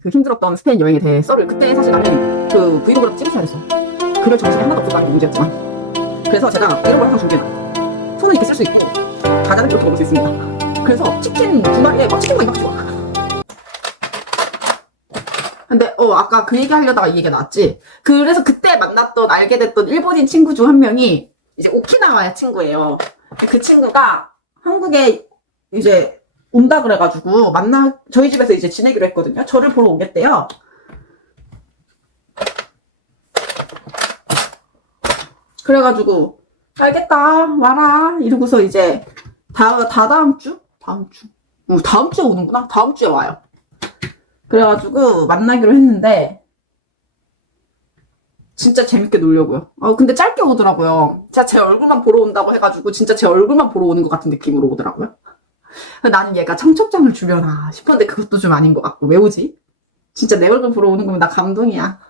그 힘들었던 스페인 여행에 대해 썰을 그때 사실 나는 그 브이로그라도 찍었어야 했어. 그럴 정신이 하나도 없었다는 게 문제였지만 그래서 제가 이런 걸 항상 준비해놔. 손을 이렇게 쓸 수 있고 과자는 이렇게 먹을 수 있습니다. 그래서 치킨 2마리에 막 치킨만 이만큼 좋아. 근데 아까 그 얘기 하려다가 이 얘기가 나왔지. 그래서 그때 만났던 알게 됐던 일본인 친구 중 한 명이 이제 오키나와의 친구예요. 그 친구가 한국에 이제 온다 그래가지고 저희 집에서 이제 지내기로 했거든요. 저를 보러 오겠대요. 그래가지고 알겠다 와라 이러고서 이제 다음 주? 다음 주에 오는구나. 다음 주에 와요. 그래가지고 만나기로 했는데 진짜 재밌게 놀려고요. 근데 짧게 오더라고요. 진짜 제 얼굴만 보러 온다고 해가지고 진짜 제 얼굴만 보러 오는 것 같은 느낌으로 오더라고요. 나는 얘가 청첩장을 주려나 싶었는데 그것도 좀 아닌 것 같고. 왜 오지? 진짜 내 얼굴 보러 오는 거면 나 감동이야.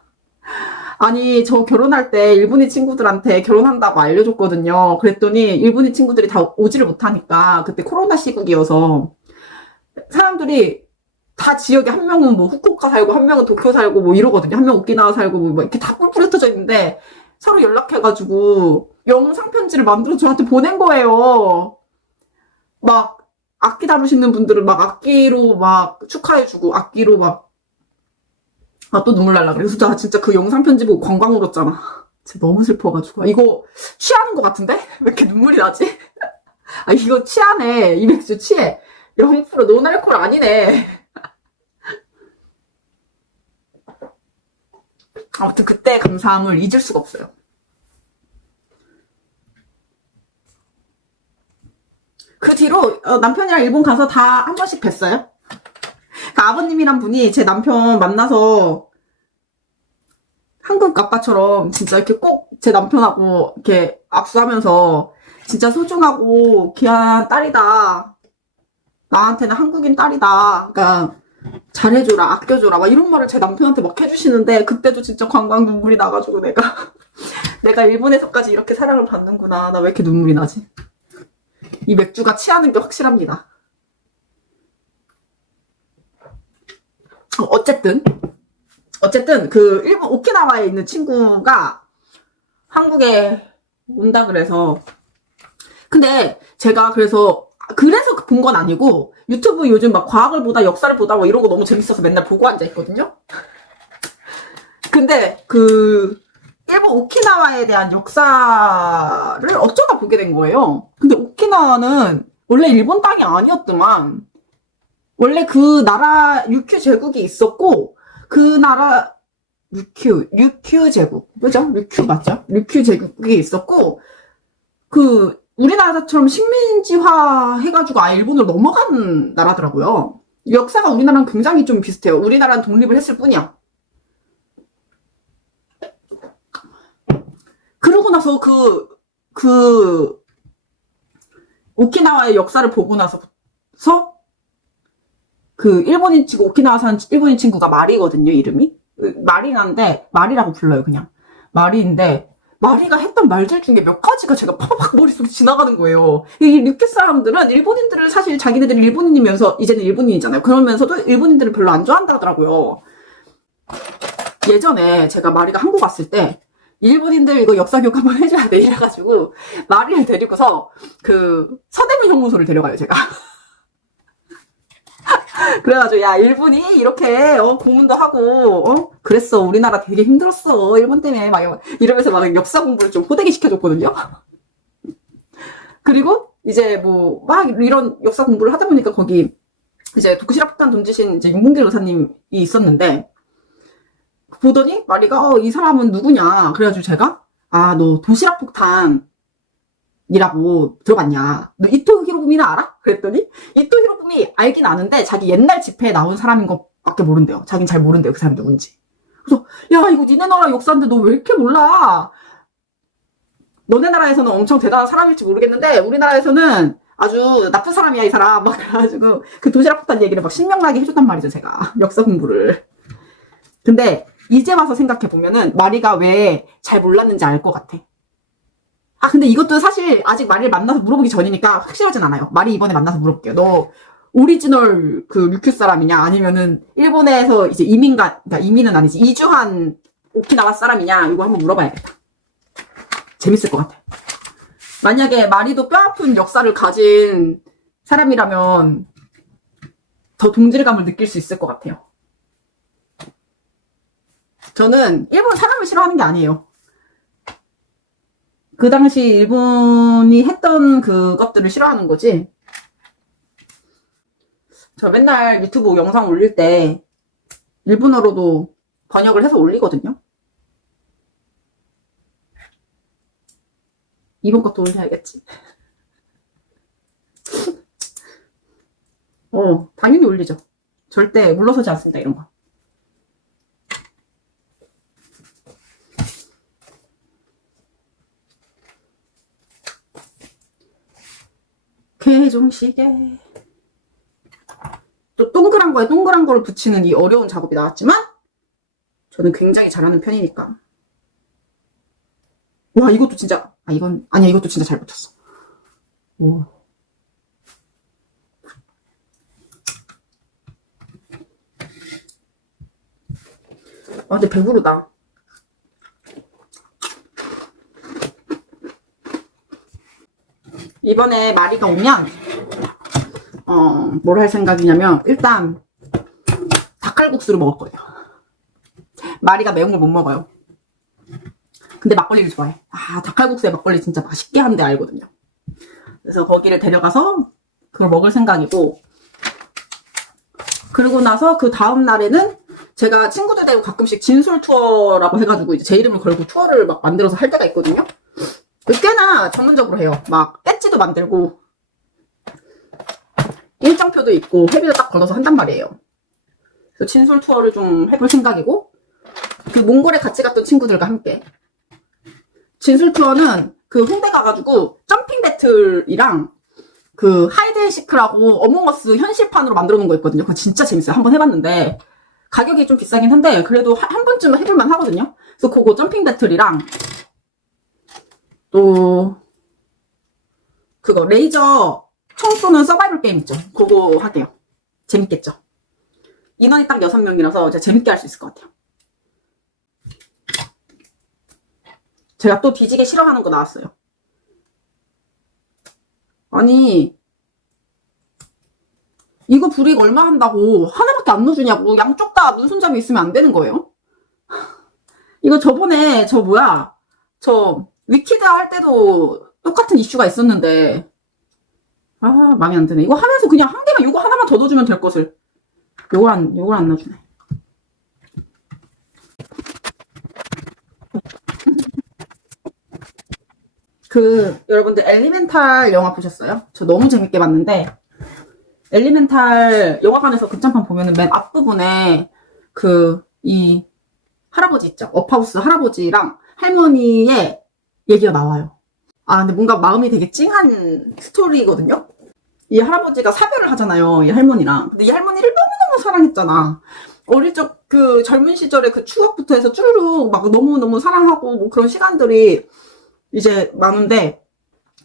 아니 저 결혼할 때 일본인 친구들한테 결혼한다고 알려줬거든요. 그랬더니 일본인 친구들이 다 오지를 못하니까 그때 코로나 시국이어서 사람들이 다 지역에 한 명은 뭐 후쿠오카 살고 한 명은 도쿄 살고 뭐 이러거든요. 한 명 오키나와 살고 뭐 이렇게 다 뿔뿔이 흩어져 있는데 서로 연락해가지고 영상 편지를 만들어 저한테 보낸 거예요. 막 악기 다루시는 분들은 막 악기로 막 축하해주고 악기로 막 또 눈물 날라 그래. 그래서 나 진짜 그 영상 편지 보고 관광 울었잖아. 진짜 너무 슬퍼가지고 이거 취하는 것 같은데? 왜 이렇게 눈물이 나지? 이거 취하네. 이 맥주 취해. 0% 노알콜 아니네. 아무튼 그때 감사함을 잊을 수가 없어요. 그 뒤로 남편이랑 일본 가서 다 한 번씩 뵀어요. 그 아버님이란 분이 제 남편 만나서 한국 아빠처럼 진짜 이렇게 꼭 제 남편하고 이렇게 악수하면서 진짜 소중하고 귀한 딸이다. 나한테는 한국인 딸이다. 그러니까 잘해줘라, 아껴줘라, 막 이런 말을 제 남편한테 막 해주시는데 그때도 진짜 관광 눈물이 나가지고 내가 일본에서까지 이렇게 사랑을 받는구나. 나 왜 이렇게 눈물이 나지? 이 맥주가 취하는 게 확실합니다. 어쨌든 그 일본 오키나와에 있는 친구가 한국에 온다 그래서 근데 제가 그래서 본 건 아니고 유튜브 요즘 막 과학을 보다 역사를 보다 뭐 이런 거 너무 재밌어서 맨날 보고 앉아 있거든요. 근데 그 일본 오키나와에 대한 역사를 어쩌다 보게 된 거예요. 근데 오키나와는 원래 일본 땅이 아니었더만 원래 그 나라 류큐 제국이 있었고 그 나라 류큐 제국 그죠? 류큐 맞죠? 류큐 제국이 있었고 그 우리나라처럼 식민지화 해가지고 아예 일본으로 넘어간 나라더라고요. 역사가 우리나라랑 굉장히 좀 비슷해요. 우리나라는 독립을 했을 뿐이야. 그러고 나서 그 오키나와의 역사를 보고 나서 그 일본인 친구, 오키나와 사는 일본인 친구가 마리거든요, 이름이. 마리인데, 마리라고 불러요, 그냥. 마리인데, 마리가 했던 말들 중에 몇 가지가 제가 팍팍 머릿속에 지나가는 거예요. 이 류큐 사람들은 일본인들을 사실 자기네들이 일본인이면서, 이제는 일본인이잖아요. 그러면서도 일본인들을 별로 안 좋아한다 하더라고요. 예전에 제가 마리가 한국 왔을 때, 일본인들 이거 역사 교육 한번 해줘야 돼, 이래가지고, 마리를 데리고서 그 서대문 형무소를 데려가요, 제가. 그래가지고 야 일본이 이렇게 고문도 하고 그랬어. 우리나라 되게 힘들었어 일본 때문에 막 이러면서 막 역사 공부를 좀 호되게 시켜줬거든요. 그리고 이제 뭐 막 이런 역사 공부를 하다 보니까 거기 이제 도쿠시라 폭탄 던지신 이제 윤봉길 의사님이 있었는데 보더니 마리가 이 사람은 누구냐 그래가지고 제가 너 도시락 폭탄 이라고 들어봤냐? 너 이토 히로부미는 알아? 그랬더니 이토 히로부미 알긴 아는데 자기 옛날 집회에 나온 사람인 것밖에 모른대요. 자긴 잘 모른대요. 그 사람이 누군지. 그래서 야 이거 니네 나라 역사인데 너 왜 이렇게 몰라? 너네 나라에서는 엄청 대단한 사람일지 모르겠는데 우리나라에서는 아주 나쁜 사람이야 이 사람. 막 그래가지고 그 도시락 폭탄 얘기를 막 신명나게 해줬단 말이죠. 제가 역사 공부를. 근데 이제 와서 생각해보면은 마리가 왜 잘 몰랐는지 알 것 같아. 근데 이것도 사실 아직 마리를 만나서 물어보기 전이니까 확실하진 않아요. 마리 이번에 만나서 물어볼게요. 너 오리지널 그 류큐 사람이냐, 아니면은 일본에서 이제 그러니까 이민은 아니지, 이주한 오키나와 사람이냐, 이거 한번 물어봐야겠다. 재밌을 것 같아. 만약에 마리도 뼈아픈 역사를 가진 사람이라면 더 동질감을 느낄 수 있을 것 같아요. 저는 일본 사람을 싫어하는 게 아니에요. 그 당시 일본이 했던 그것들을 싫어하는 거지. 저 맨날 유튜브 영상 올릴 때 일본어로도 번역을 해서 올리거든요. 이번 것도 올려야겠지. 당연히 올리죠. 절대 물러서지 않습니다, 이런 거. 개종시계. 또 동그란 거에 동그란 거를 붙이는 이 어려운 작업이 나왔지만 저는 굉장히 잘하는 편이니까. 와, 이것도 진짜, 아니야, 이것도 진짜 잘 붙였어. 오. 근데 배부르다. 이번에 마리가 오면 뭘 할 생각이냐면, 일단 닭칼국수를 먹을 거예요. 마리가 매운 걸 못 먹어요. 근데 막걸리를 좋아해. 닭칼국수에 막걸리 진짜 맛있게 하는 데 알거든요. 그래서 거기를 데려가서 그걸 먹을 생각이고, 그리고 나서 그 다음 날에는 제가 친구들 데리고 가끔씩 진솔 투어라고 해가지고 이제 제 이름을 걸고 투어를 막 만들어서 할 때가 있거든요. 꽤나 전문적으로 해요. 막 배지도 만들고 일정표도 있고 회비도 딱 걸어서 한단 말이에요. 그래서 진솔 투어를 좀 해볼 생각이고, 그 몽골에 같이 갔던 친구들과 함께 진솔 투어는 그 홍대 가가지고 점핑 배틀이랑 그 하이드앤시크라고 어몽어스 현실판으로 만들어 놓은 거 있거든요. 그거 진짜 재밌어요. 한번 해봤는데 가격이 좀 비싸긴 한데 그래도 한 번쯤은 해볼만 하거든요. 그래서 그거 점핑 배틀이랑 또 그거 레이저 총 쏘는 서바이벌 게임 있죠. 그거 할게요. 재밌겠죠. 인원이 딱 6명이라서 제가 재밌게 할 수 있을 것 같아요. 제가 또 뒤지게 싫어하는 거 나왔어요. 아니, 이거 불이익 얼마 한다고 하나밖에 안 넣어주냐고. 양쪽 다 문손잡이 있으면 안 되는 거예요. 이거 저번에 저 위키드아 할 때도 똑같은 이슈가 있었는데 마음에 안 드네. 이거 하면서 그냥 한 개만, 이거 하나만 더 넣어주면 될 것을. 요걸 안 넣어주네. 여러분들 엘리멘탈 영화 보셨어요? 저 너무 재밌게 봤는데, 엘리멘탈 영화관에서 극장판 보면은 맨 앞부분에 이 할아버지 있죠? 업하우스 할아버지랑 할머니의 얘기가 나와요. 근데 뭔가 마음이 되게 찡한 스토리거든요? 이 할아버지가 사별을 하잖아요, 이 할머니랑. 근데 이 할머니를 너무너무 사랑했잖아. 어릴 적 그 젊은 시절의 그 추억부터 해서 쭈르륵 막 너무너무 사랑하고 뭐 그런 시간들이 이제 많은데,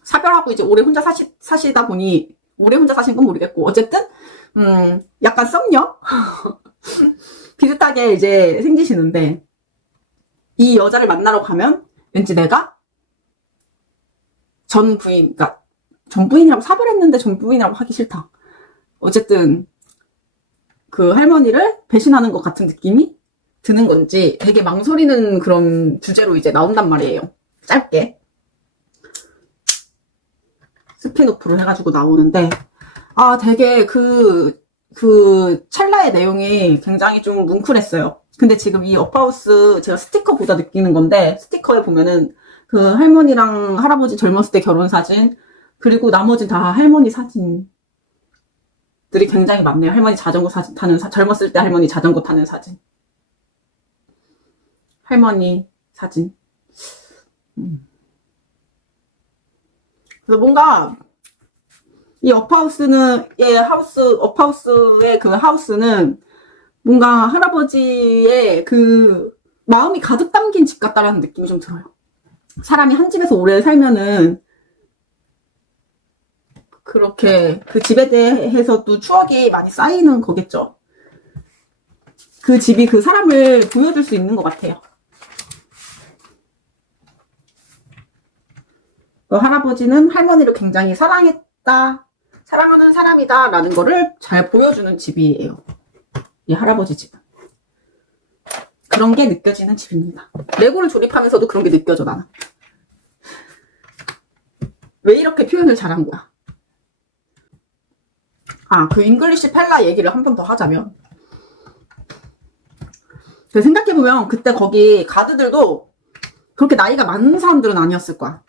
사별하고 이제 오래 혼자 사시다 보니, 오래 혼자 사신 건 모르겠고, 어쨌든, 약간 썸녀? 비슷하게 이제 생기시는데, 이 여자를 만나러 가면 왠지 내가 전 부인이라고 사별했는데 전 부인이라고 하기 싫다. 어쨌든 그 할머니를 배신하는 것 같은 느낌이 드는 건지 되게 망설이는 그런 주제로 이제 나온단 말이에요. 짧게 스피노프를 해가지고 나오는데, 되게 그 찰나의 내용이 굉장히 좀 뭉클했어요. 근데 지금 이 업하우스 제가 스티커 보다 느끼는 건데, 스티커에 보면은 그 할머니랑 할아버지 젊었을 때 결혼 사진, 그리고 나머지 다 할머니 사진들이 굉장히 많네요. 할머니 자전거 사진 타는 젊었을 때 할머니 자전거 타는 사진, 할머니 사진. 그래서 뭔가 이 업하우스의 그 하우스는 뭔가 할아버지의 그 마음이 가득 담긴 집 같다라는 느낌이 좀 들어요. 사람이 한 집에서 오래 살면은 그렇게 그 집에 대해서도 추억이 많이 쌓이는 거겠죠. 그 집이 그 사람을 보여줄 수 있는 것 같아요. 그 할아버지는 할머니를 굉장히 사랑했다, 사랑하는 사람이다 라는 거를 잘 보여주는 집이에요. 이 할아버지 집은. 그런 게 느껴지는 집입니다. 레고를 조립하면서도 그런 게 느껴져, 나는. 왜 이렇게 표현을 잘한 거야? 그 잉글리시 펠라 얘기를 한 번 더 하자면, 생각해보면 그때 거기 가드들도 그렇게 나이가 많은 사람들은 아니었을 거야.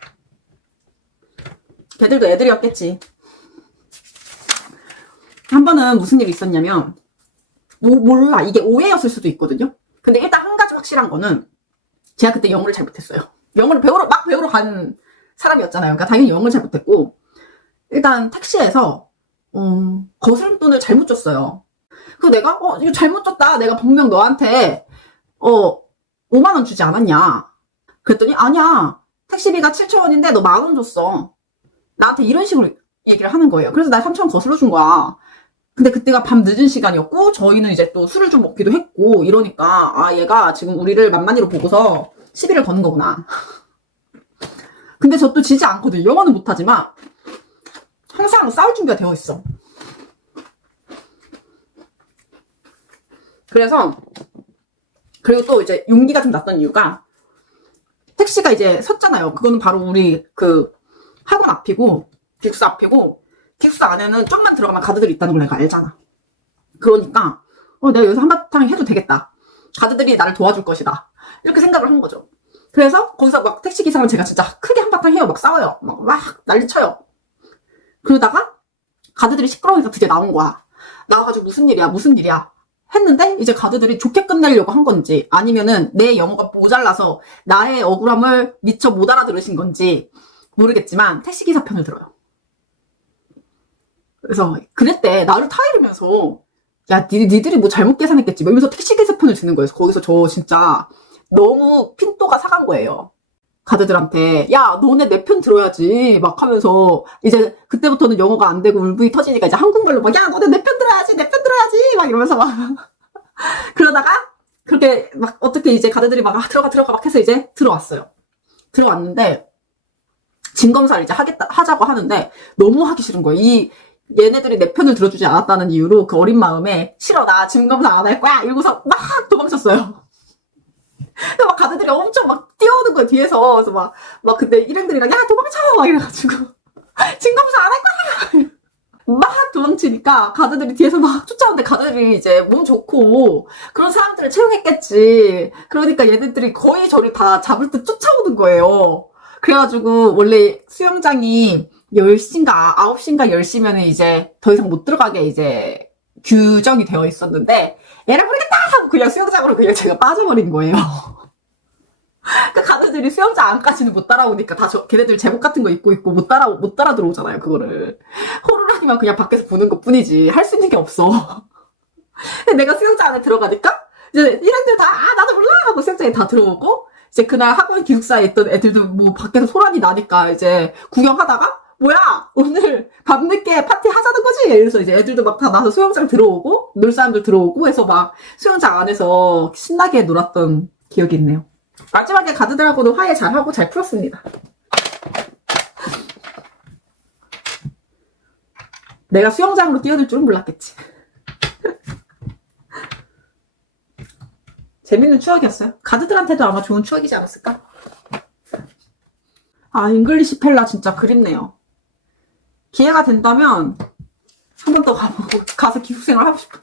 걔들도 애들이었겠지. 한 번은 무슨 일이 있었냐면, 몰라, 이게 오해였을 수도 있거든요. 근데 일단 한 가지 확실한 거는 제가 그때 영어를 잘 못했어요. 영어를 배우러 간 사람이었잖아요. 그러니까 당연히 영어를 잘 못했고, 일단 택시에서 거스름돈을 잘못 줬어요. 그래서 내가 이거 잘못 줬다, 내가 분명 너한테 5만원 주지 않았냐 그랬더니, 아니야, 택시비가 7,000원인데 너 10,000원 줬어. 나한테 이런 식으로 얘기를 하는 거예요. 그래서 나 3,000원 거슬러 준 거야. 근데 그때가 밤 늦은 시간이었고, 저희는 이제 또 술을 좀 먹기도 했고, 이러니까, 얘가 지금 우리를 만만히로 보고서 시비를 거는 거구나. 근데 저 또 지지 않거든요. 영어는 못하지만, 항상 싸울 준비가 되어 있어. 그래서, 그리고 또 이제 용기가 좀 났던 이유가, 택시가 이제 섰잖아요. 그거는 바로 우리 학원 앞이고, 기숙사 앞이고, 기숙사 안에는 좀만 들어가면 가드들이 있다는 걸 내가 알잖아. 그러니까 내가 여기서 한바탕 해도 되겠다. 가드들이 나를 도와줄 것이다. 이렇게 생각을 한 거죠. 그래서 거기서 막 택시기사랑 제가 진짜 크게 한바탕 해요. 막 싸워요. 막 난리쳐요. 그러다가 가드들이 시끄러우니까 드디어 나온 거야. 나와가지고 무슨 일이야 했는데, 이제 가드들이 좋게 끝내려고 한 건지, 아니면은 내 영어가 모자라서 나의 억울함을 미처 못 알아들으신 건지 모르겠지만 택시기사 편을 들어요. 그래서 그랬대. 나를 타이르면서, 야, 니들이 뭐 잘못 계산했겠지 이러면서 택시기사 편을 드는 거예요. 거기서 저 진짜 너무 핀도가 사간 거예요. 가드들한테, 야, 너네 내 편 들어야지 막 하면서, 이제 그때부터는 영어가 안 되고 울분이 터지니까 이제 한국말로 막, 야, 너네 내 편 들어야지 막 이러면서 막 그러다가 그렇게 막 어떻게 이제 가드들이 막 들어가 막 해서 이제 들어왔어요. 들어왔는데 짐 검사를 이제 하자고 하는데 너무 하기 싫은 거예요. 얘네들이 내 편을 들어주지 않았다는 이유로 그 어린 마음에, 싫어, 나 짐 검사 안 할 거야 이러고서 막 도망쳤어요. 막 가드들이 엄청 막 뛰어오는 거예요, 뒤에서. 그래서 막 근데 일행들이랑, 야, 도망쳐! 막 이래가지고, 짐 검사 안 할 거야! 막 도망치니까 가드들이 뒤에서 막 쫓아오는데, 가드들이 이제 몸 좋고 그런 사람들을 채용했겠지. 그러니까 얘네들이 거의 저를 다 잡을 때 쫓아오는 거예요. 그래가지고 원래 수영장이 10시인가 9시인가 10시면은 이제 더 이상 못 들어가게 이제 규정이 되어 있었는데, 얘를 모르겠다 하고 그냥 수영장으로 그냥 제가 빠져버린 거예요. 그 가드들이 수영장 안까지는 못 따라오니까 다 걔네들 제복 같은 거 입고 있고 못 따라 들어오잖아요, 그거를. 호루라기만 그냥 밖에서 보는 것 뿐이지 할 수 있는 게 없어. 근데 내가 수영장 안에 들어가니까 이제 일행들 다, 나도 몰라 하고 수영장에 다 들어오고, 이제 그날 학원 기숙사에 있던 애들도 뭐 밖에서 소란이 나니까 이제 구경하다가, 뭐야, 오늘 밤늦게 파티 하자는 거지? 그래서 이제 애들도 막 다 나서 수영장 들어오고, 놀 사람들 들어오고 해서 막 수영장 안에서 신나게 놀았던 기억이 있네요. 마지막에 가드들하고도 화해 잘하고 잘 풀었습니다. 내가 수영장으로 뛰어들 줄은 몰랐겠지. 재밌는 추억이었어요. 가드들한테도 아마 좋은 추억이지 않았을까? 잉글리시 펠라 진짜 그립네요. 기회가 된다면 한 번 더 가서 기숙생활 하고 싶어요.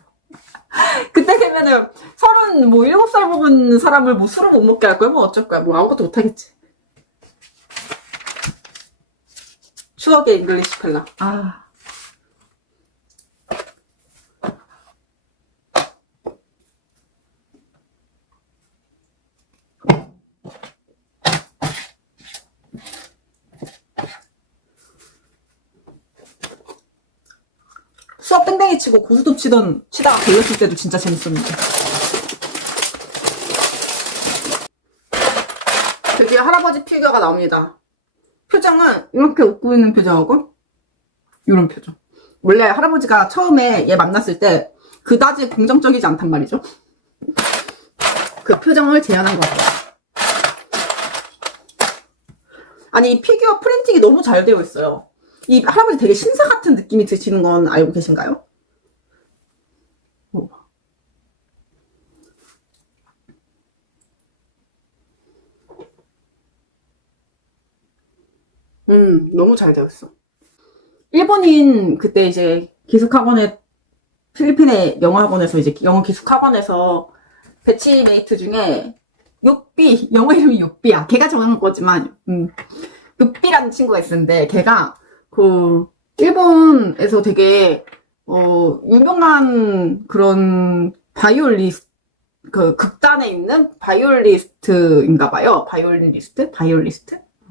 그때 되면은 37살 먹은 사람을 뭐 술을 못 먹게 할 거야? 뭐 어쩔 거야? 뭐 아무것도 못 하겠지. 추억의 잉글리시 펠라. 수업 땡땡이 치고 고스톱 치다가 걸렸을 때도 진짜 재밌었는데. 드디어 할아버지 피규어가 나옵니다. 표정은 이렇게 웃고 있는 표정하고, 이런 표정. 원래 할아버지가 처음에 얘 만났을 때 그다지 긍정적이지 않단 말이죠. 그 표정을 재현한 것 같아요. 아니, 이 피규어 프린팅이 너무 잘 되어 있어요. 이 할아버지 되게 신사 같은 느낌이 드시는 건 알고 계신가요? 너무 잘 되어 있어. 일본인 그때 이제 기숙학원에 필리핀의 영어학원에서 이제 영어 기숙학원에서 배치메이트 중에 요삐, 영어 이름이 요삐야. 걔가 정한 거지만 요삐라는 친구가 있었는데 걔가 그 일본에서 되게 유명한 그런 바이올리스트, 그 극단에 있는 바이올리스트인가 봐요. 바이올리스트?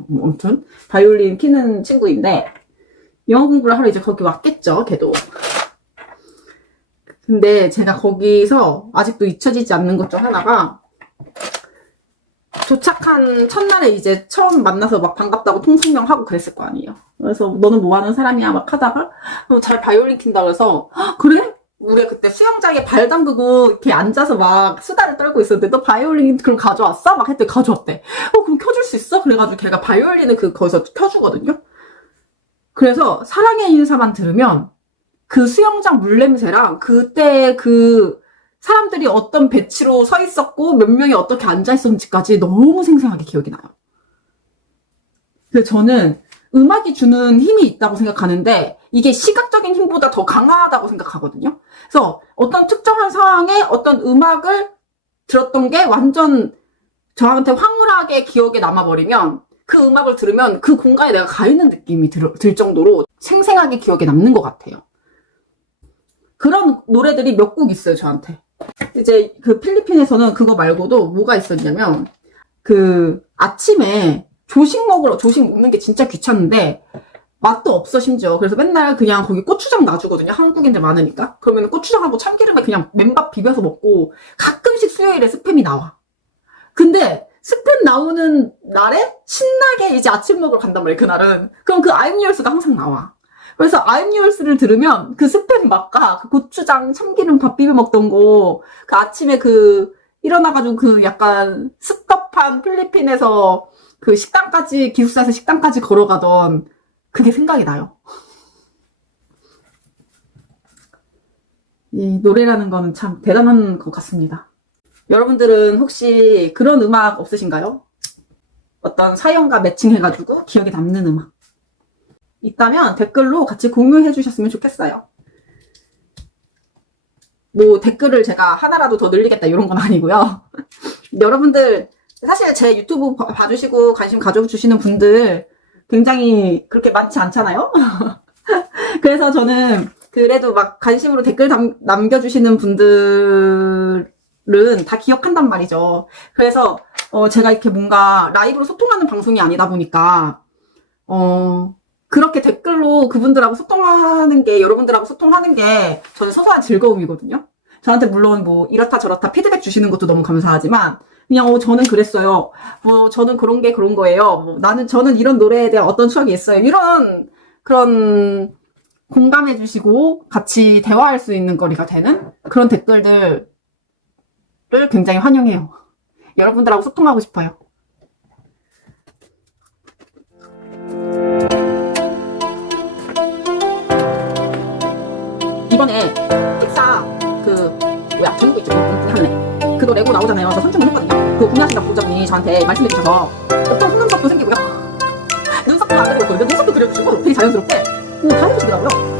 아무튼 바이올린 키는 친구인데 영어 공부를 하러 이제 거기 왔겠죠, 걔도. 근데 제가 거기서 아직도 잊혀지지 않는 것 중 하나가 도착한 첫날에 이제 처음 만나서 막 반갑다고 통성명하고 그랬을 거 아니에요. 그래서 너는 뭐 하는 사람이야 막 하다가 잘 바이올린 킨다 그래서 그래? 우리 그때 수영장에 발 담그고 이렇게 앉아서 막 수다를 떨고 있었는데 너 바이올린 그럼 가져왔어? 막 했더니 가져왔대. 그럼 켜줄 수 있어? 그래가지고 걔가 바이올린을 거기서 켜주거든요. 그래서 사랑의 인사만 들으면 그 수영장 물냄새랑 그때 그 사람들이 어떤 배치로 서 있었고 몇 명이 어떻게 앉아 있었는지까지 너무 생생하게 기억이 나요. 그래서 저는 음악이 주는 힘이 있다고 생각하는데 이게 시각적인 힘보다 더 강하다고 생각하거든요. 그래서 어떤 특정한 상황에 어떤 음악을 들었던 게 완전 저한테 황홀하게 기억에 남아버리면 그 음악을 들으면 그 공간에 내가 가 있는 느낌이 들 정도로 생생하게 기억에 남는 것 같아요. 그런 노래들이 몇 곡 있어요, 저한테. 이제 그 필리핀에서는 그거 말고도 뭐가 있었냐면 그 아침에 조식 먹는 게 진짜 귀찮은데 맛도 없어 심지어. 그래서 맨날 그냥 거기 고추장 놔주거든요. 한국인들 많으니까. 그러면 고추장하고 참기름에 그냥 맨밥 비벼서 먹고 가끔씩 수요일에 스팸이 나와. 근데 스팸 나오는 날에 신나게 이제 아침 먹으러 간단 말이에요, 그날은. 그럼 그 I'm Yours가 항상 나와. 그래서 I'm Yours를 들으면 그 스팸 맛과 그 고추장 참기름 밥 비벼 먹던 거, 그 아침에 일어나가지고 그 약간 습겁한 필리핀에서 그 식당까지, 기숙사에서 식당까지 걸어가던 그게 생각이 나요. 이 노래라는 건 참 대단한 것 같습니다. 여러분들은 혹시 그런 음악 없으신가요? 어떤 사연과 매칭해가지고 기억에 남는 음악 있다면 댓글로 같이 공유해 주셨으면 좋겠어요. 뭐 댓글을 제가 하나라도 더 늘리겠다 이런 건 아니고요. 여러분들 사실 제 유튜브 봐주시고 관심 가져주시는 분들 굉장히 그렇게 많지 않잖아요. 그래서 저는 그래도 막 관심으로 댓글 남겨주시는 분들은 다 기억한단 말이죠. 그래서 제가 이렇게 뭔가 라이브로 소통하는 방송이 아니다 보니까 그렇게 댓글로 그분들하고 소통하는 게, 여러분들하고 소통하는 게 저는 소소한 즐거움이거든요. 저한테 물론 뭐 이렇다 저렇다 피드백 주시는 것도 너무 감사하지만 그냥 저는 그랬어요. 저는 그런 게 그런 거예요. 저는 이런 노래에 대한 어떤 추억이 있어요. 이런 그런 공감해 주시고 같이 대화할 수 있는 거리가 되는 그런 댓글들을 굉장히 환영해요. 여러분들하고 소통하고 싶어요. 이번에 픽사 중국 있죠, 하는 그 노래 고 나오잖아요. 저 선정을 했거든요. 그 구매하신다고 보장이 저한테 말씀해 주셔서 어떤 속눈썹도 생기고요. 눈썹도 안 그리고 눈썹도 그려주시고 되게 자연스럽게 다 해주시더라고요.